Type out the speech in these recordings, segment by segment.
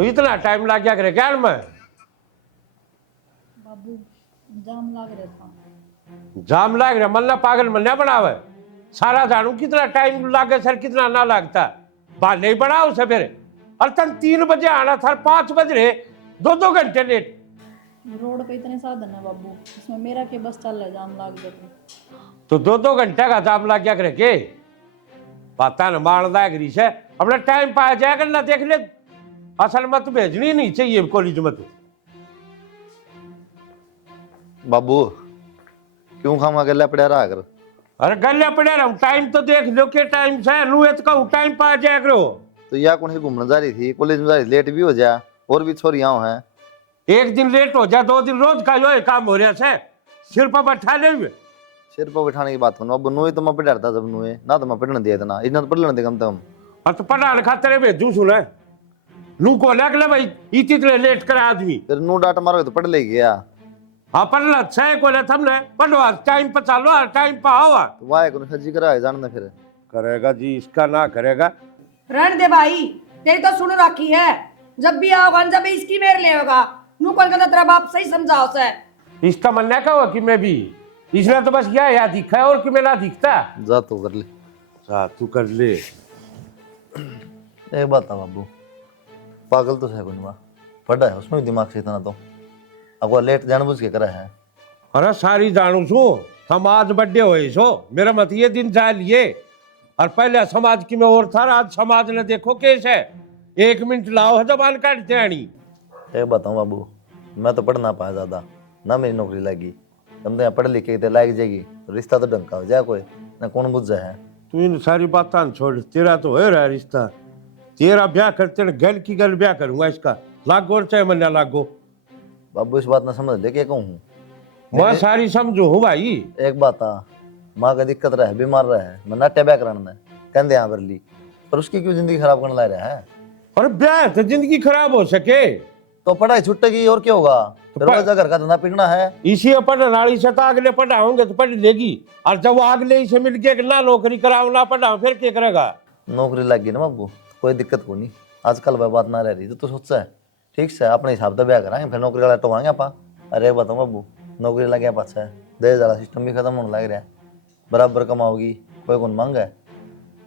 तो इतना टाइम लग गया करे क्या में? बाबू जाम लाग रहा था। जाम लाग रहा मल्ला पागल मल्ला बनावे सारा जानू कितना टाइम लागे सर कितना ना लगता बात नहीं बनाओ से फिर और तन 3 बजे आना था 5 बज रहे 2 घंटे लेट। रोड पे इतने साधन है बाबू, इसमें मेरा के बस चल रहा है, जाम लाग गया तो 2 घंटे का जाम लग गया करे के पता न मारदा गरी से अपना टाइम पाया जाएगा ना देख ले असल में तो भेजनी नहीं चाहिए कॉलेज में तो। बाबू क्यों खामा गल्ला पड़ा रहा कर। अरे गले पड़े रहा टाइम तो देख लो के टाइम से नू ये तो कहूं टाइम पाया जाया करो। तो या कौन से घूमने जा रही थी, कॉलेज में जा रही थी, लेट भी हो जा और भी छोरियां हैं। एक दिन लेट हो जाए 2 दिन रोज का जो है काम हो रहा है सिर पर बैठा ले हुए। सिर पर बैठाने की बात करो अब नुए तो मैं पढ़ा था जब नुए ना तो मैं पढ़ने दिया था इतना तो पढ़ लेने दे कम से कम। और तो पढ़ा खाते भेजू सुने नू को लग ले भाई इतने लेट करे आदमी फिर नू डांट मारोगे तो पढ़ ले गया। हाँ पढ़ना अच्छा है को ले थमने पढ़ो टाइम पर चालो टाइम पर आओ तो वाह कौन सज्जी करा है जानना फिर करेगा जी इसका ना करेगा। रहने दे भाई, तेरी तो सुन रखी है, जब भी आओगा जब भी इसकी मेर ले होगा नू कल का तेरा बाप सही समझाओ से। इसका मन नहीं कहो कि मैं भी इसने तो बस या दिखा है और कि मैं ना दिखता। जा तू कर ले। जा तू कर ले। एक बात था बाबू पागल तो है कोई पढ़ा है उसमें भी दिमाग से इतना तो अगवा लेट जानबूझ के करा है। अरे सारी जानू सो समाज बड्डे हुए सो मेरा मत ये दिन जा लिए और पहले समाज की में और था आज समाज ने देखो कैसे 1 मिनट लाओ है जबान काटते आनी। एक बताऊँ बाबू मैं तो पढ़ ना पाया ज्यादा ना मेरी नौकरी लगी तुम तो यहाँ पढ़ लिख के लायक जाएगी तो रिश्ता तो ढंग का हो जाए कोई ना कौन बुझ जाए। तू इन सारी बातें छोड़ तेरा तो हो रहा है रिश्ता तेरा ब्याह करते गल की गल ब्याह करूंगा इसका लागो और चाहे मन्ना लागो। बाबू इस बात ना समझ ले क्या कहूँ मैं सारी समझू हूँ भाई। एक बात आ माँ का दिक्कत रहा है बीमार रहा है मैं नाट्य ब्याह कराना कहते यहाँ पर ली पर उसकी क्यों जिंदगी खराब करने ला रहा है। और ब्याह तो जिंदगी खराब हो सके तो पढ़ाई छुट्टेगी और क्या होगा फिर रोजा घर का धंधा पिटना है। इसी पढ़ नाली से तो अगले पढ़ाओगे तो पढ़ लेगी और जब वो अगले से मिल के ना नौकरी कराओ ना पढ़ाओ फिर क्या करेगा। नौकरी लग गई ना बाबू कोई दिक्कत को नहीं आजकल वह बात ना रह रही तो सोचा है ठीक से अपने हिसाब से ब्याह कराएंगे फिर नौकरी वाला टोवाएंगे आपा। अरे बताऊँ बाबू नौकरी लग गया पाछा है दहेज वाला सिस्टम भी खत्म होने लग रहा है बराबर कमाओगी कोई कौन मांग है।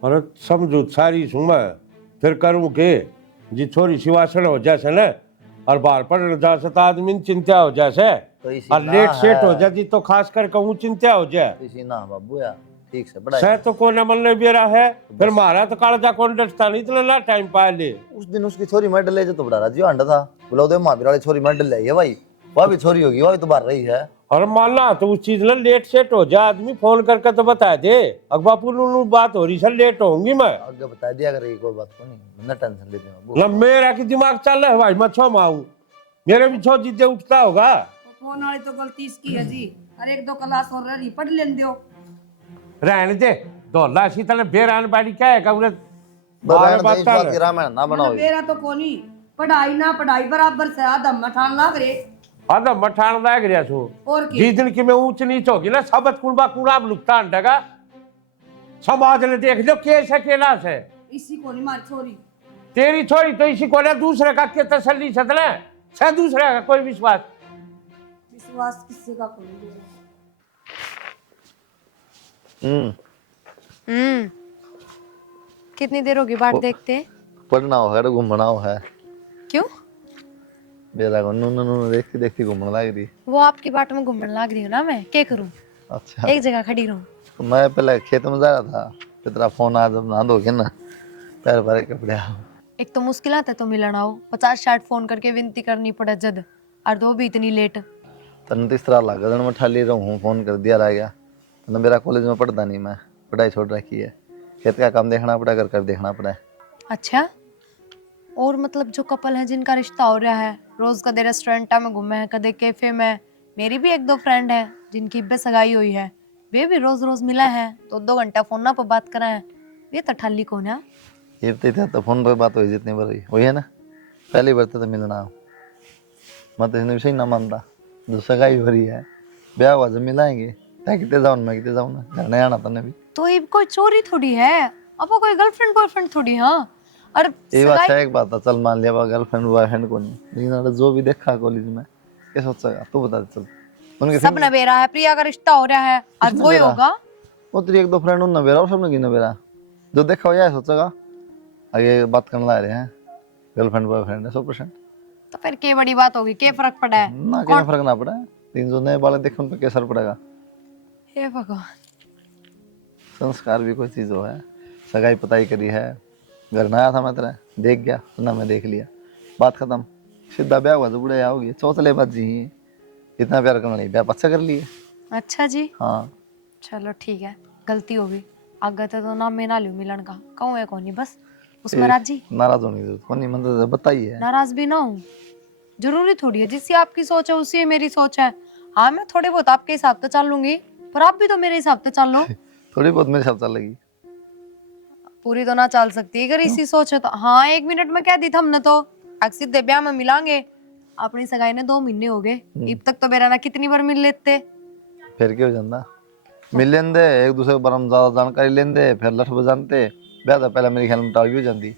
अरे समझो सारी सुमा फिर करूँ के जी थोड़ी सिवासन हो जैसे न और बाहर पढ़ जासे तो आदमी चिंता हो जैसे तो इसी और ना लेट सेट है। हो जाती तो खास कर कहूँ चिंता हो जाए इसी ना बाबू यार ठीक से सह पढ़ाई तो कोई न मन बेरा है फिर मारा तो कालजा कौन डरता नहीं इतना ना टाइम पाया ले। उस दिन उसकी छोरी मेडल ले जो तो बड़ा राजी अंडा था बोला उदय महावीर वाली छोरी मेडल ले है भाई वह भी छोरी होगी वह भी तो बाहर रही है। और मानना तो उस चीज ना लेट सेट हो जाए आदमी फोन करके तो बता दे अकबापुर बात हो रही सर लेट होंगी मैं आगे बता दिया करेगी कोई बात को नहीं मैं टेंशन लेते बाबू। ना मेरा की दिमाग चल रहा है भाई मैं छो माऊ मेरे भी छो जीते उठता होगा। फोन वाली तो गलती इसकी है जी, अरे 1-2 क्लास और रही पढ़ लेने दो रहने दे दौला सी तले बेरान बाड़ी क्या है कबरे रामायण ना बनाओ मेरा तो कोनी पढ़ाई ना पढ़ाई बराबर से आधा मठान लाग रे आधा मठान लाग रहा सो और की जिस दिन की मैं ऊंच नीच होगी ना सबत कुड़बा कुड़ा लुकता अंडेगा समाज ने देख लो कैसे केला से इसी कोनी मारी छोरी तेरी छोरी तो इसी को ना दूसरे का के तसल्ली सदना से दूसरे का कोई विश्वास किससे का कोनी। कितनी देर होगी बाट देखते पढ़ना हो है घूमना हो है क्यों बेरा को नून नून देखती देखती घूमने लग रही वो आपकी बाट में घूमने लग रही हूँ ना मैं क्या करूँ अच्छा एक जगह खड़ी रहूँ। तो मैं पहले खेत में जा रहा था फिर तेरा फोन आ जब नहा धोके ना पैर भरे कपड़े एक तो मुश्किल आता तो मिलना हो 50-60 फोन करके विनती करनी पड़े जद और दो भी इतनी लेट तन तो इस तरह लगा जन मैं ठाली रहूँ फोन कर दिया रह गया तो मेरा कॉलेज में पढ़ता नहीं मैं पढ़ाई छोड़ रखी है खेत का काम देखना पड़ा कर देखना पड़ा। अच्छा और मतलब जो कपल है जिनका रिश्ता हो रहा है रोज कदे रेस्टोरेंटा में घूमे हैं कदे कैफे में मेरी भी 1-2 फ्रेंड है जिनकी इब्बे सगाई हुई है वे भी रोज रोज मिला है तो 2 घंटा फोन ना पर बात करा है ये तो ठाली कौन है। ये तो फोन पर बात हुई जितनी बार वही है ना पहली बार तो मिलना मैं तो इसने सही ना मानता जो सगाई हो रही है ब्याह हुआ जब मिलाएंगे क्या कितने जाऊँ मैं कितने जाऊँ ना घर नहीं आना तने भी तो ये कोई चोरी थोड़ी है अब वो कोई गर्लफ्रेंड बॉयफ्रेंड थोड़ी हाँ और ये बात सगाई है, एक बात है, चल मान लिया गर्लफ्रेंड बॉयफ्रेंड को नहीं, लेकिन अगर जो भी देखा कॉलेज में क्या सोचेगा तू बता चल। उनके सब नवेरा है, प्रिया का रिश्ता हो रहा है, आज किसने वही बेरा? होगा। वो तेरी एक दो फ्रेंड उन नवेरा और सबने की नवेरा जो देखा हो, यह सोचेगा ये बात करने ला रहे हैं गर्लफ्रेंड बॉयफ्रेंड है 100%। तो फिर क्या बड़ी बात होगी, क्या फर्क पड़ा है? ना क्या फर्क ना पड़ा है, लेकिन जो नए वाले देखे उन पर क्या असर पड़ेगा। हे भगवान। संस्कार भी कोई चीज हो है, सगाई पताई करी है, घर में आया था मैं तेरा देख गया, सुना मैं देख लिया, बात खत्म, सीधा ब्याह हुआ तो बुढ़े आओगी चौथले बाजी ही इतना प्यार करना नहीं, ब्याह पच्चा कर लिए। अच्छा जी, हाँ चलो ठीक है, गलती हो गई। आगे तो ना मैं ना लूं मिलन का, कहूँ है कौन बस उसमें राजी। नाराज होने की जरूरत नहीं, मन तो बताइए। नाराज भी ना हूँ, जरूरी थोड़ी है जिससे आपकी सोच है उसी मेरी सोच है। हाँ मैं थोड़े बहुत आपके हिसाब से चल लूंगी, पर आप भी तो मेरे हिसाब से चल लो। थोड़ी बहुत मेरे हिसाब चल लगी, पूरी तो ना चल सकती अगर इसी सोच है तो। हाँ 1 मिनट में क्या दी था हमने तो, सीधे ब्याह में मिलांगे। अपनी सगाई ने 2 महीने हो गए, अब तक तो मेरा ना कितनी बार मिल लेते। फिर क्या हो जाता, मिल लेंदे एक दूसरे के बारे में ज्यादा जानकारी लेंदे, फिर लठ बजानते, ब्याह तो पहले मेरे ख्याल में टाल भी हो जाती।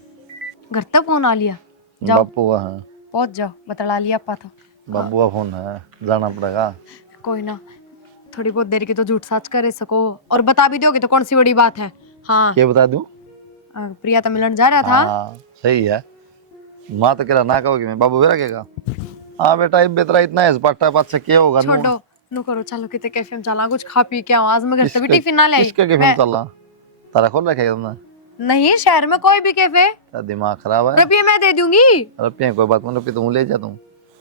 घर तक फोन आ लिया, जाओ बापू का है, पहुंच जाओ, बतला लिया आपा तो। बाबू का फोन है, जाना पड़ेगा। कोई ना, थोड़ी बहुत देर की तो झूठ साच कर सको, और बता भी दोगे तो कौन सी बड़ी बात है। हाँ क्या बता दूं? प्रिया तो मिलन जा रहा था। हाँ सही है, माँ तो कह रहा ना कहोगे, मैं बाबू बेरा कहेगा हाँ बेटा ये बेतरा इतना है पाटा पाँच से क्या होगा। छोड़ो नो करो, चलो कितने कैफे में चला, कुछ खा पी के आओ। आज मैं घर से भी किसके- टिफिन ना ले आई। किसके कैफे में चल रहा, तारा खोल रखा है तुमने? नहीं शहर में कोई भी कैफे, तेरा दिमाग खराब है। रुपये मैं दे दूंगी। रुपये कोई बात नहीं, रुपये तुम ले जा, तुम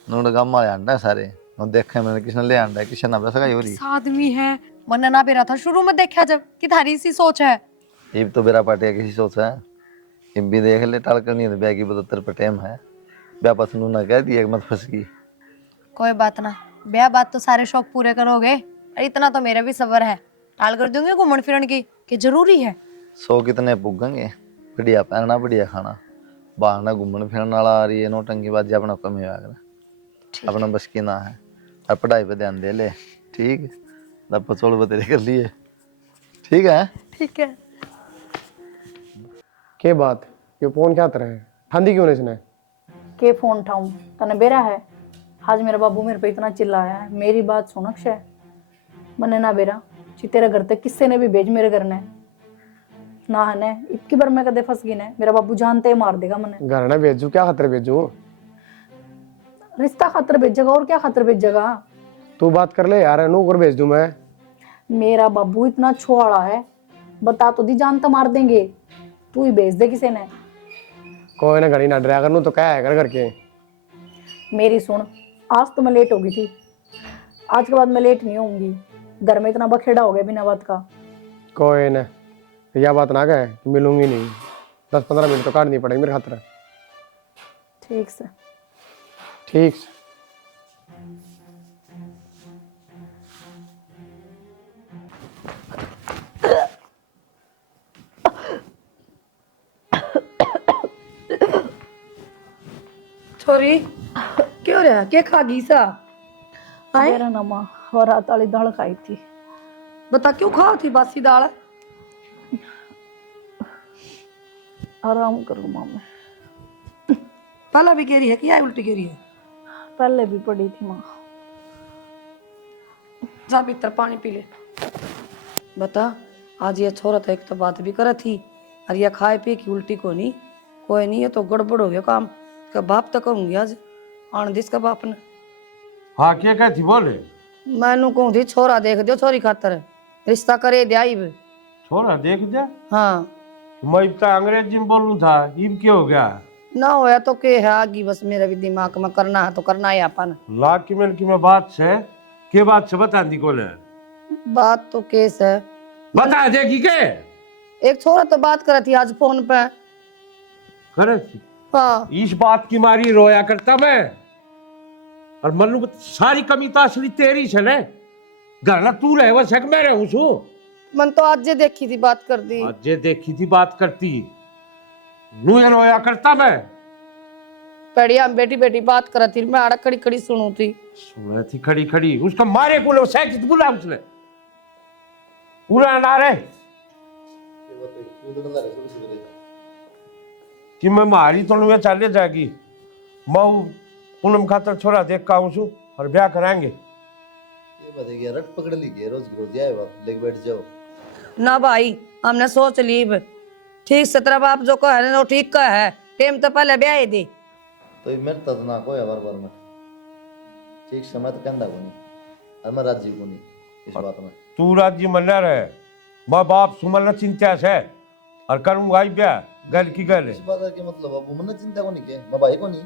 नोट गाँव में आंडा है सारे, और देखा है मैंने किसने ले आंडा है, किसने ना सगाई हो रही। किस आदमी है, मन ना बेरा था शुरू में देखा जब कि थारी सी सोच है। ये तो बेरा पार्टी किसी सोच है, ये भी देख ले टाल करनी है, ब्याह की 72 पर टाइम है, ब्याह पसंद ना कह दिया मत फंस गई। कोई बात ना, ब्याह बात तो सारे शौक पूरे करोगे, अरे इतना तो मेरा भी सबर है, टाल कर दूंगी घूमन फिरन की कि जरूरी है। 100 कितने पुगेंगे, बढ़िया पहनना बढ़िया खाना, बाहर ना घूमन फिरन वाला आ रही है नोटंकी बाजी अपना कम ही आकर अपना बस की ना है, और पढ़ाई पे ध्यान दे ले, ठीक है, तब पचोड़ बतेरे कर लिए, ठीक है। ठीक है। के बात ये फोन क्या तरह है, ठंडी क्यों नहीं इसने? के फोन उठाऊं, तने बेरा है। आज मेरा बाबू मेरे पे इतना चिल्लाया है, मेरी बात सुन अक्षय, मने ना बेरा ची तेरे घर तक किससे ने भी भेज मेरे घर ने ना है ने, इतनी बार मैं कदे फंस गई ने, मेरा बाबू जानते ही मार देगा मने। घर ना भेजू, क्या खातर भेजू? रिश्ता खातर भेजेगा और क्या खातर भेजेगा? तू बात कर ले यार, नौकर भेज दूं मैं? मेरा बाबू इतना छोड़ा है, बता तो दी, जान तो मार देंगे, तू ही भेज दे किसी ने। कोई ना घड़ी ना डरा कर, तो क्या है कर करके। मेरी सुन, आज तो मैं लेट हो गई थी, आज के बाद मैं लेट नहीं होंगी, घर में इतना बखेड़ा हो गया बिना बात का। कोई ना, यह बात ना कहे कि मिलूंगी नहीं, 10-15 मिनट तो काटनी पड़ेगी मेरे खातर। ठीक से। ठीक से। छोरी क्यों रहा, क्या खा गई सा? मेरा नमा और रात वाली दाल खाई थी। बता क्यों खाओ थी बासी दाल? आराम करूँ माँ मैं, पहला भी कह रही है कि या उल्टी कह रही है? पहले भी पड़ी थी माँ। जा भीतर पानी पी ले। बता आज ये छोरा तो एक तो बात भी करे थी, और ये खाए पी की उल्टी को नहीं, कोई नहीं, ये तो गड़बड़ हो गया काम का। बाप तो कहूंगी आज आन दिस का बाप ने। हाँ क्या कहती बोले? मैनू कहूँ थी छोरा देख दो, छोरी खातर रिश्ता करे दे आई। छोरा देख दे, हाँ मैं इतना अंग्रेजी में बोलूं था, इब क्या हो गया? ना होया तो के है आगी, बस मेरे भी दिमाग में करना है तो करना है अपन। लाख की मैं बात से के बात से बता दी कोले, बात तो केस है, बता देगी के? एक छोरा तो बात करे थी आज फोन पे। करे थी? हाँ इस बात की मारी रोया करता मैं, और मनु सारी कमी तो असली तेरी से ले, घर ना तू रहे वो शक मैं रहूं सू। मन तो आज जे देखी थी बात कर दी, आज जे देखी थी बात करती, नू ये रोया करता मैं। बढ़िया बेटी बेटी बात करा थी, मैं आड़ा खड़ी खड़ी सुनू थी। सुना थी खड़ी खड़ी, उसका मारे को सैकित बुला उसने पूरा ना रे। कि मैं मारी तो वे चाले जाएगी। मैं पूनम खातर छोरा देख का आऊँ और ब्याह कराएंगे। ये बताइए रट पकड़ लीजिए रोज की रोज, आए बात लेके बैठ जाओ। ना भाई हमने सोच ली अब। ठीक से तेरा बाप जो कहे ना वो ठीक का है, टेम तो पहले ब्याह ही दे। तो ये मेरे तद ना को है बार बार में ठीक समय तो कहता को नहीं, और मैं राजी को नहीं इस बात में। तू राजी मन रहे, मैं बाप सुमन चिंता से और करूंगा ही ब्याह, गल की गल है। इस बात का मतलब बाबू मन चिंता को नहीं के, मैं भाई को नहीं।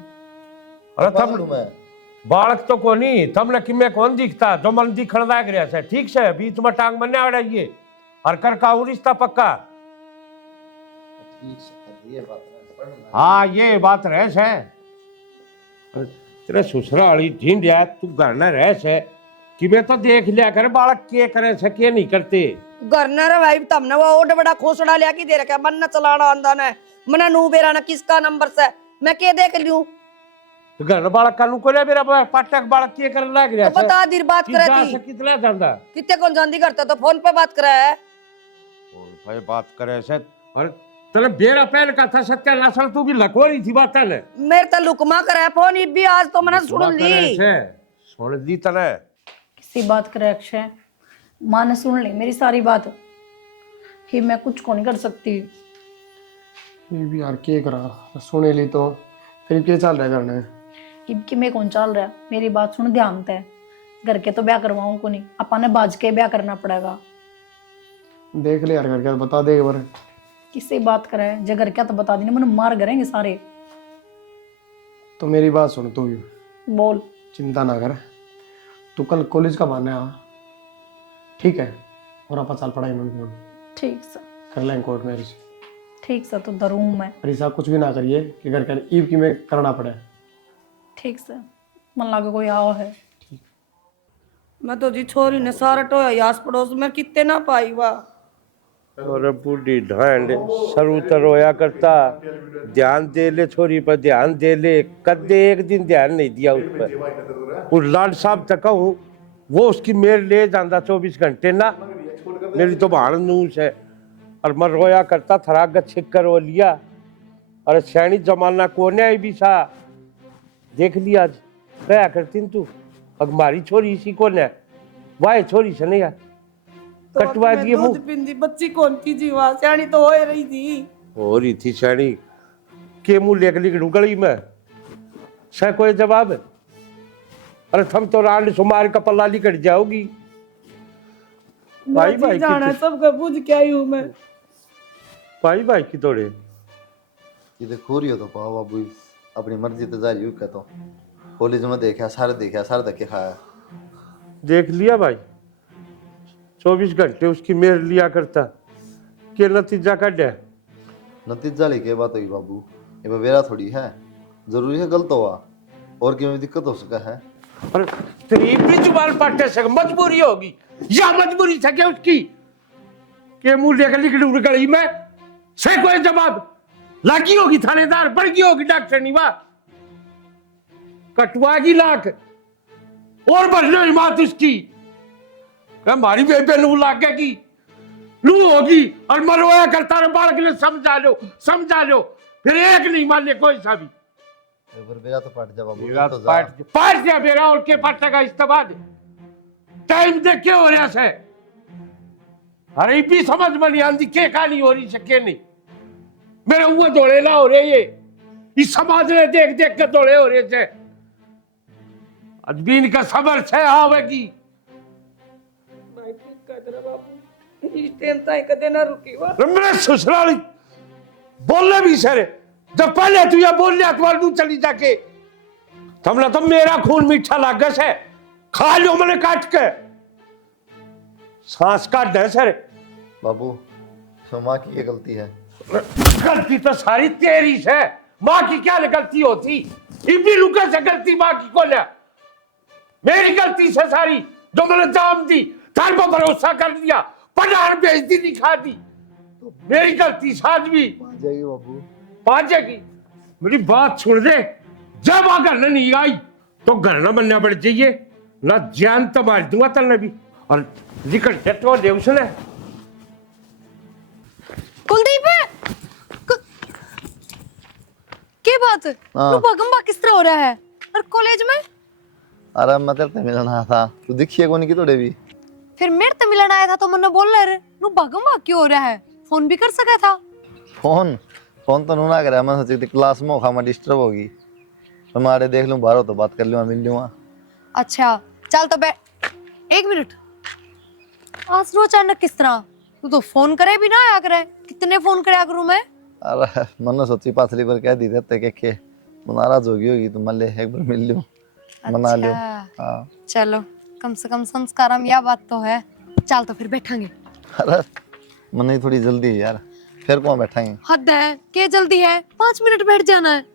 अरे पागल थम हूं मैं। बालक तो को नहीं, थमने किमे कौन दिखता जो मन दिखण लाग रहा है। ठीक से बीच में टांग बनने आ रही है और कर का रिश्ता पक्का। ठीक से ये बात है। हाँ ये बात रह से तेरे ससुराली ढींड है, तू घर न रह से कि मैं तो देख लिया कर बालक के करे से के नहीं करते। घर न रे भाई तमने वो ओड बड़ा खोसड़ा लिया की दे रखा है, मन न चलाना आंदा ने मना नू बेरा न किसका नंबर से मैं के देख लियूं। तो घर न बालक कानू को ले मेरा पाटक बालक के कर लाग रहा तो बता देर बात करे थी कितना जांदा कितने कौन जानती करता तो फोन पे बात करे है। और भाई बात करे से और तेरे बेरा पहन का था सत्या नसल तू भी लकोरी थी बात ने मेरे तो लुकमा करे फोन ई भी आज तो मैंने सुन ली। सुन ली तने किसी बात करे अक्षय, माँ ने सुन ली मेरी सारी बात, कि मैं कुछ को नहीं कर सकती। ये भी यार के करा सुने ली तो फिर क्या चल रहा है करने। कि मैं कौन चल रहा, मेरी बात सुन ध्यान से। घर के तो ब्याह करवाऊं को नहीं, अपन ने बाज के ब्याह करना पड़ेगा। देख ले यार करके तो बता दे एक बार। किससे बात करे जे घर क्या तो बता देने, मैंने मार करेंगे सारे। तो मेरी बात सुन तू भी, बोल। चिंता ना कर, तू कल कॉलेज का बहाने आ, ठीक है, और आप चल पढ़ाई में ठीक से कर लेंगे कोर्ट मैरिज। ठीक से तो डरूं मैं। और ऐसा कुछ भी ना करिए कि घर कर ईब की में करना पड़े। ठीक से मन लगे कोई आओ है। मैं तो जी छोरी ने सारा टोया यास पड़ोस में कितने ना पाई वाह। और बूढ़ी ढांड सरू तर रोया करता, ध्यान दे ले छोरी पर, ध्यान दे ले। कदे एक दिन ध्यान नहीं दिया उस पर। उस लाड साहब तक कहूँ वो उसकी मेर ले जाता 24 घंटे ना। मेरी तो भाण नूस है और मैं रोया करता थरा छिक कर वो लिया। और सैनी जमाना कोने आई भी सा देख लिया आज क्या करती तू। अब हमारी छोरी इसी को ने वाह छोरी से नहीं तो कटवा दिए मुंह। दूध पिंदी बच्ची कौन की जीवा सियानी तो हो रही थी। हो रही थी सैनी के मुंह लेकर लिख ढुकड़ी में से कोई जवाब। अरे थम तो रान सुमार का पल्ला लिकट जाओगी। भाई भाई जाना सबका बुझ के आई हूं मैं। भाई भाई की तोड़े ये देखो रही हो तो पाओ बाबू अपनी मर्जी तो जारी हो कहता हूँ। कॉलेज में देखा सारे धक्के खाया। देख लिया भाई 24 घंटे उसकी मेर लिया करता के नतीजा काटे। नतीजा लेके बात होगी बाबू, ये बेरा थोड़ी है, जरूरी है गलत हुआ और क्यों दिक्कत हो सका है। और तेरी भी जुबान पाटे से मजबूरी होगी या मजबूरी सके उसकी के मुंह लेकर लिख ढुकड़ी में से कोई जवाब लागी होगी। थानेदार बढ़ गई होगी डॉक्टर निवा कटवागी लाख और बढ़ने हुई मात उसकी हमारी बेबे लू लागेगी लू होगी। और मरवाया करता रहे बालक ने समझा लो फिर एक नहीं मान ले कोई सा भी। बेरा तो पाट जा बाबू, मेरा तो जा। पाट जा मेरा और के पाटेगा इस बाद टाइम देख के हो रहा है। अरे भी समझ में नहीं आती के कहानी हो रही से के नहीं। मेरे हुए दौड़े ना हो रहे ये इस समाज ने देख देख के दौड़े हो रहे थे। अजबीन का सबर से आवेगी। मेरे ससुराली बोलने भी सर जब पहले तू ये बोल लिया तुम्हारे चली जाके तुमने तो मेरा खून मीठा लागे से खा लो मैंने काट के सांस काट दे सर। बाबू तो माँ की ये गलती है। गलती तो सारी तेरी से, माँ की क्या गलती होती। इतनी रुके से गलती माँ की को लिया मेरी गलती से सारी जो मैंने जाम दी थार पर भरोसा कर दिया पनार बेइज्जती दिखा दी तो मेरी गलती साज भी जाएगी बाबू, पा जाएगी। मेरी बात सुन दे जब आ घर नहीं आई तो घर न बनना पड़ चाहिए ना जान तो मार दूंगा तलने भी। और जिक्र तो दे उसने कुलदीप बात हाँ। नु भगम किस तरह हो रहा है और कॉलेज में अरे मैं तेरे से मिलना आया था, तू दिखिए कौन की तोड़े भी। फिर मेरे तो मिलन आया था तो मैंने बोल रहा है नु भगम क्यों हो रहा है फोन भी कर सका था फोन फोन तो नूना करे, मैं सोची थी क्लास में खामा डिस्टर्ब होगी, तुम्हारे देख लूं बाहर तो बात कर लूं, मिल लूंगा। अच्छा चल तो बैठ 1 मिनट आज रो अचानक किस तरह तू तो फोन करे भी ना आया करे कितने फोन करे करूं मैं अरे मैंने सोची पाथली पर कह दी रहते के नाराज होगी तो मल्ले एक बार मिल लूं, मना लियो। अच्छा। हाँ चलो कम से कम संस्कार हम यह बात तो है चल तो फिर बैठेंगे अरे मन थोड़ी जल्दी है यार, फिर कौन बैठाएंगे। हद है क्या जल्दी है 5 मिनट बैठ जाना है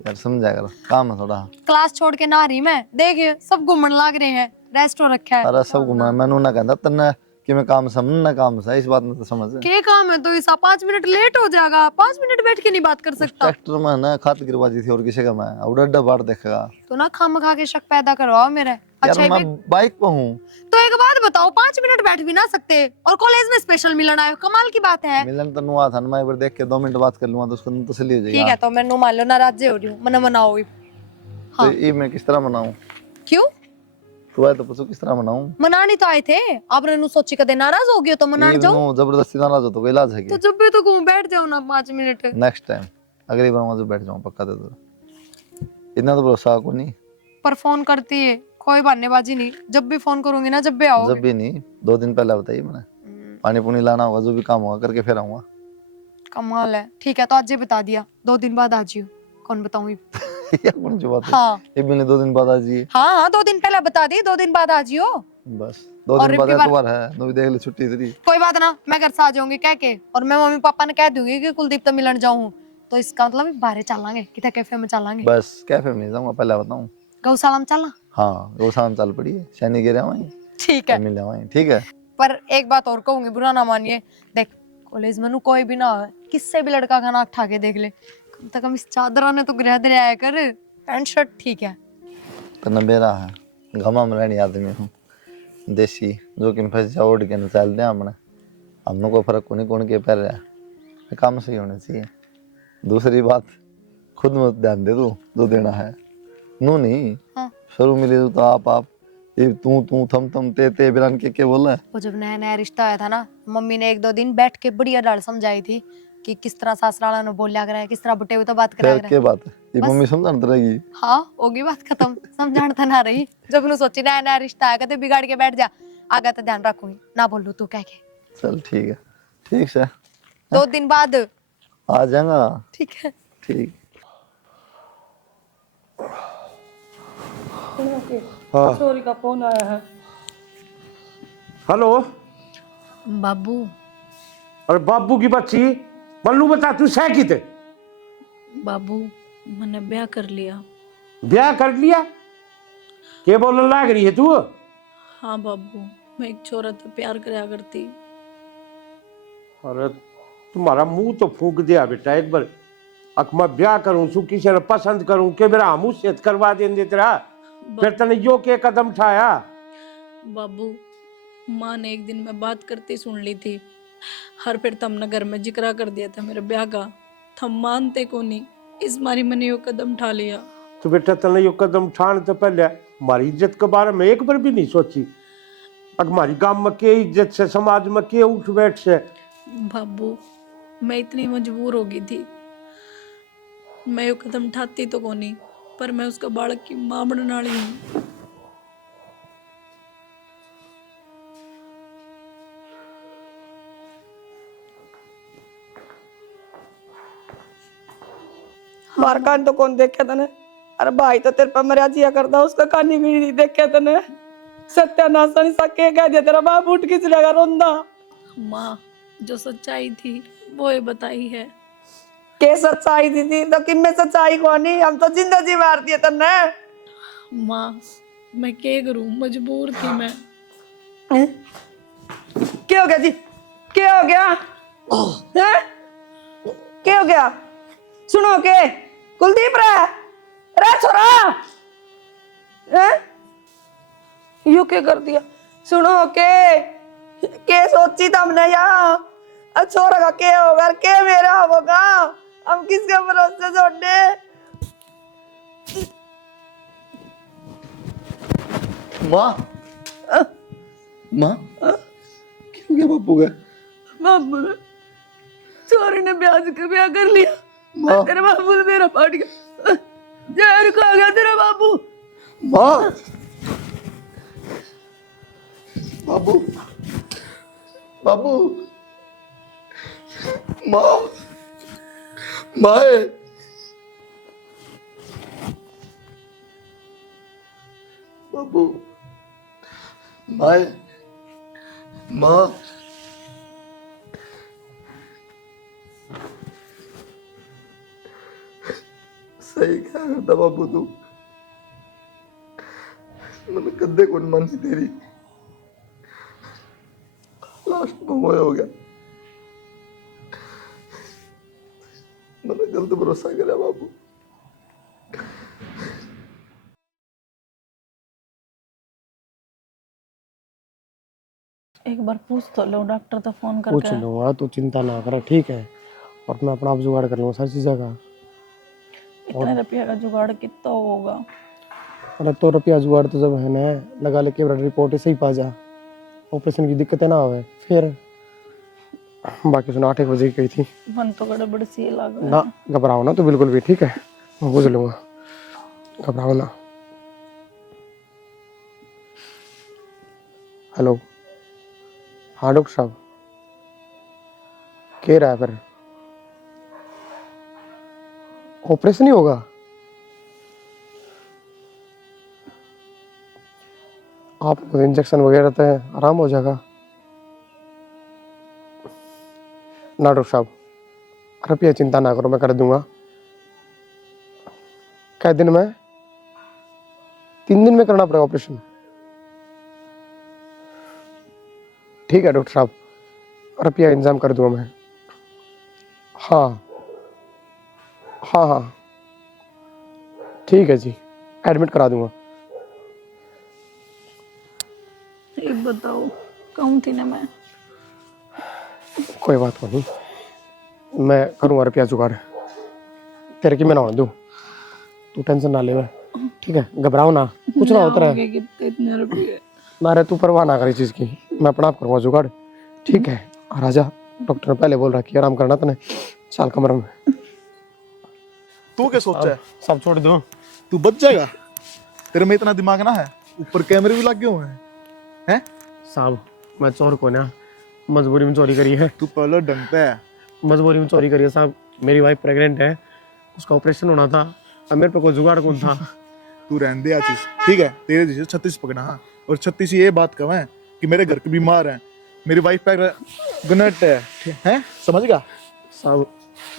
यार समझा करो, काम है थोड़ा। क्लास छोड़ के ना रही मैं देखिए सब घूमने लाग रहे हैं रेस्ट हो रखा है अरे सब घुमा मैंने ना कहता तन्ने कि मैं काम समझ ना काम सा, इस बात में तो समझ। क्या काम है तो ऐसा 5 मिनट लेट हो जाएगा 5 मिनट बैठ के नहीं बात कर सकता ट्रैक्टर में ना खात गिरबाजी थी और किसी का मैं और डड्डा बाढ़ देखेगा तो ना खाम खा के शक पैदा करवाओ मेरे अच्छा यार, ही मैं बाइक पे हूँ। तो एक बात बताओ 5 मिनट बैठ भी ना सकते और कॉलेज में स्पेशल मिलन आए कमाल की बात है मिलन तो नुआ था ना, मैं एक बार देख के 2 मिनट बात कर लूंगा तो उसको तसल्ली हो जाएगी। ठीक है तो मैं नो मान लो नाराज हो रही हूँ मना मनाओ तो ये मैं किस तरह मनाऊं? क्यों तू आए तो पूछो किस तरह मनाऊं? मनानी तो आए थे आपने नु सोची कदे नाराज हो गए तो मनाने जाओ जबरदस्ती नाराज हो तो कोई इलाज है तो जब भी तो घूम बैठ जाओ ना 5 मिनट नेक्स्ट टाइम अगली बार वहां बैठ जाऊं पक्का दे दो, इतना तो भरोसा को नहीं। पर फोन करती है कोई बहानेबाजी नहीं जब भी फोन करूंगी ना जब भी आओ जब भी नहीं, 2 दिन पहले बताइए मैंने, पानी पुनी लाना होगा जो भी काम होगा करके फिर आऊंगा। कमाल है ठीक है तो आज ही बता दिया 2 दिन बाद आ जियो कौन बताऊं ये कौन सी बात है? हाँ ये मैंने 2 दिन बाद आ जी। हाँ 2 दिन पहले बता दी 2 दिन बाद आ जियो बस 2 और दिन बाद इनकी बार- एतवार है, तो भी देख ले छुट्टी तेरी। कोई बात ना मैं घर से आ जाऊंगी कह के और मैं मम्मी पापा ने कह दूंगी कि कुलदीप तो मिलन जाऊं तो इसका मतलब बाहर चलांगे किधर कैफे में चलांगे बस कैफे में नहीं जाऊंगा, पहले बताऊं। गौशाला में चलना हाँ गौशाला चल पड़ी है, सैनी गिरे वहीं ठीक है मिल जाएंगे, ठीक है। पर एक बात और कहूंगी बुरा ना मानिए देख कॉलेज में नु कोई भी ना हो किससे भी लड़का का नाक ठा के देख ले कम से कम इस चादरा ने तो गृह दे आया कर पैंट शर्ट ठीक है तो नबेरा है, घमा में रहनी आदमी हूँ, देसी जो कि फंस जा उड़ के निकाल दे हमने, हमने कोई फर्क को नहीं कौन के पैर रहा है, काम सही होना चाहिए। दूसरी बात खुद में ध्यान दे तू जो देना है, नू नहीं हाँ। शुरू मिली तो आप ये तू थम ते बिरान के बोला है। वो जब नया नया रिश्ता आया था ना मम्मी ने 1-2 दिन बैठ के बढ़िया डाल समझाई थी कि किस तरह ससुराला ने बोलिया करे किस तरह बुटे हुए तो बात करा फिर के बात है ये बस। मम्मी समझाती रहेगी। हाँ होगी बात खत्म समझाना ना रही जब नु सोची नया नया रिश्ता आया कदे बिगाड़ के बैठ जा आगे तो ध्यान रखूंगी ना बोलू तू कह के चल ठीक है, ठीक से 2 दिन बाद आ जाएगा, ठीक है ठीक। हाँ चोरी का फोन आया है। हेलो बाबू अरे बाबू की बच्ची मल्लू बता तू सह की थे बाबू मैंने ब्याह कर लिया। ब्याह कर लिया के बोलने लाग रही है तू? हाँ बाबू मैं एक छोरा से प्यार कराया करती। अरे तुम्हारा मुंह तो फूक दिया बेटा एक बार अक मैं ब्याह करूं सु किसी ने पसंद करूं के मेरा हमू से करवा देंगे तेरा फिर तने यो के कदम उठाया? बाबू माँ ने एक दिन में बात करती सुन ली थी हर फिर तमने घर में जिक्रा कर दिया था मेरे ब्याह का, थम मानते को नहीं इस मारी मैंने यो कदम उठा लिया। तो बेटा तने यो कदम उठाने तो पहले हमारी इज्जत के बारे में एक बार भी नहीं सोची? अग हमारी गांव में के इज्जत से समाज में के उठ बैठ से? बाबू मैं इतनी मजबूर हो गई थी, मैं यो कदम उठाती तो को नहीं पर मैं उसका बालक की माँ बनने वाली हूँ। मार कान तो कौन देखे तने, अरे भाई तो तेरे पर मरिया जिया करता उसका कानी भी नहीं देखे तने, सत्यानाश नहीं सके कह दिया तेरा बाप उठ के चलेगा रोंदा। माँ जो सच्चाई थी वो ये बताई है। के सच्चाई थी तो किन में सच्चाई कोनी, हम तो जिंदगी मार दिए तने। माँ मैं क्या करूं मजबूर थी मैं। क्या हो गया जी, क्या हो गया हैं? क्या हो गया सुनो के कुलदीप रे छोरा हैं? यू क्या कर दिया सुनो के सोची तुमने यार छोरा का क्या होगा के मेरा होगा, हम किसके भरोसे छोड़ने, माँ माँ क्यों गया बापू का? बाबू ने चोरी ने ब्याज के ब्याह कर लिया। माँ तेरे बाबू ने मेरा फाड़ गया, जहर खा गया तेरा बाबू। माँ बाबू बाबू माँ माँ बाबू माँ माँ सही क्या करता बाबू तू? मैंने कदे कौन मानी तेरी, लास्ट में वो हो गया। मैंने गलत भरोसा करा बाबू। एक बार पूछ तो लो, डॉक्टर तो फोन पूछ करके। लूंगा, तू चिंता ना कर, ठीक है? और मैं अपना आप जुगाड़ कर लूंगा सारी चीज़ों का। इतने रुपया का जुगाड़ कितना होगा? अरे तो रुपया जुगाड़ तो जब है ना, लगा लेके रिपोर्ट सही पा जा, ऑपरेशन की दिक्कतें ना आवे फिर। बाकी सुना 8 बजे की गई थी मन तो गड़बड़ सी लग ना। घबराओ ना तो बिल्कुल भी, ठीक है? मैं बुझ लूंगा, घबराओ ना। हेलो, हाँ डॉक्टर साहब, कह रहा है फिर ऑपरेशन ही होगा? आप इंजेक्शन वगैरह तो आराम हो जाएगा ना डॉक्टर साहब? कृपया चिंता ना करो, मैं कर दूंगा। कै दिन में? 3 दिन में करना पड़ेगा ऑपरेशन? ठीक है डॉक्टर साहब, रुपया इंतजाम कर दूंगा मैं। हाँ हाँ हाँ ठीक है जी, एडमिट करा दूंगा। एक बताओ, कहूँ थी ना मैं। कोई बात नहीं, मैं करूँगा रुपया जुगाड़, तेरे की मैं ना होने दूँ, तू टेंशन ना ले। ठीक है, घबराओ ना, कुछ ना होता है। कितने इतने रुपये? ना रे, तू परवाह ना कर इस चीज़ की, मैं अपना आप करूँगा जुगाड़, ठीक है? राजा, डॉक्टर ने पहले बोल रहा कि आराम करना तने, चल कमरे में। तू क्या सोचा है? सब छोड़ दो। तू बच जाएगा? तेरे में इतना दिमाग ना है? ऊपर कैमरे भी लगे हुए हैं। साहब, मैं चोर को ना मजबूरी में चोरी करी है। तू पहले डंगता है। मजबूरी में चोरी करी है साहब, मेरी वाइफ प्रेग्नेंट है, उसका ऑपरेशन होना था, अब मेरे पे कोई जुगाड़ कौन था? तू रहने दे चीज, ठीक है? तेरे जैसे 36 पकड़ा, हाँ? और 36 ये बात कम है कि मेरे घर के बीमार हैं, मेरी वाइफ प्रेग्नेंट है, समझ गया? साहब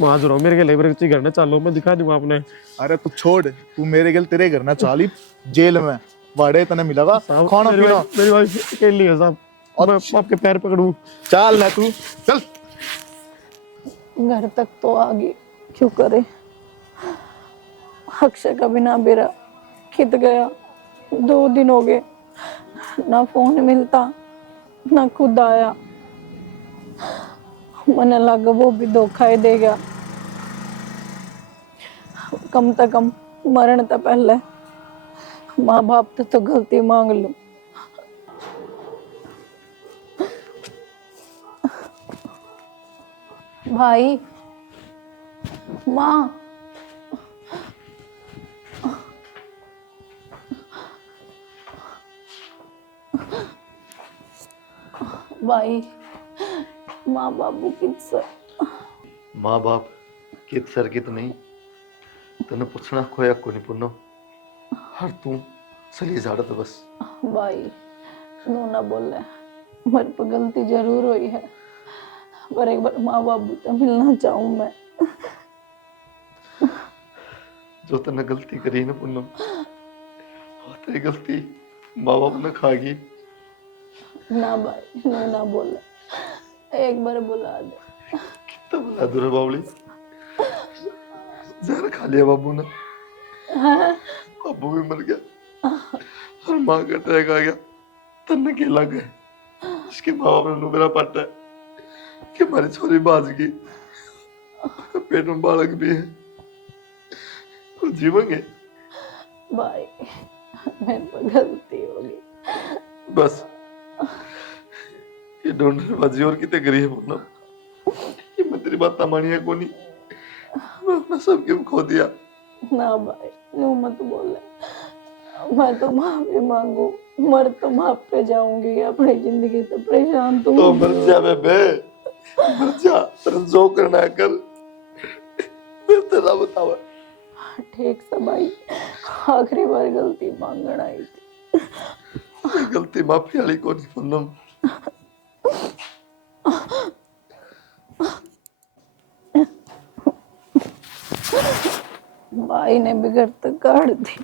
वहाँ जो रहो, मेरे के लेबर के घर ना चालो, मैं दिखा दूंगा आपने। अरे तू छोड़, तू मेरे गल तेरे घर ना चाली, जेल में वाड़े तने मिलेगा खाना पीना। मेरी वाइफ अकेली है साहब, मैं आपके पैर पकड़ूं? चल ना तू, चल। घर तक तो आ गई, क्यों करे? अक्षय का बिना बेरा खित गया, 2 दिन हो गए, ना फोन मिलता ना खुद आया। मने लगा वो भी धोखा ही देगा। कम से कम मरण तो पहले माँ बाप तो गलती मांग लूं। भाई, माँ, भाई, माँ बाबू किस माँ बाप कित सर कित नहीं, तने पूछना खोया को नहीं पुनो, हर तू चली जा रहा बस। भाई नो ना बोले, मेरे पर गलती जरूर हुई है, पर एक बार माँ बाबू से मिलना चाहूँ मैं। जो तने गलती करी ना पुनो, तेरी गलती माँ बाप ने खा गई। ना भाई, नो ना बोले, एक बार बुला दे। कितना बुला दूर बावली, जहर खा लिया बाबू ने, बाबू भी मर गया और माँ का अटैक आ गया, तन्ने के लग गए। इसके माँ बाप ने मेरा पट्टा है कि हमारी छोरी बाज गई, पेट में बालक भी है, वो जीवेंगे। भाई मेरे पर गलती होगी, बस ये ढूंढने बाजी और कितने गरीब हो ना, ये मैं तेरी बात मानिया को नहीं, मैं अपना सब क्यों खो दिया। ना भाई यूं मत बोले, मैं तो माफी मांगू, मर तो माफ पे जाऊंगी, अपनी जिंदगी तो परेशान तो तो हूँ। मर जा बेबे, मर जा, तेरा जो करना है कर, मैं तेरा बतावा। ठीक से भाई, आखिरी बार गलती मांगना आई थी। गलती माफी वाली को नहीं पूनम। भाई ने बिगड़ तो काट दी।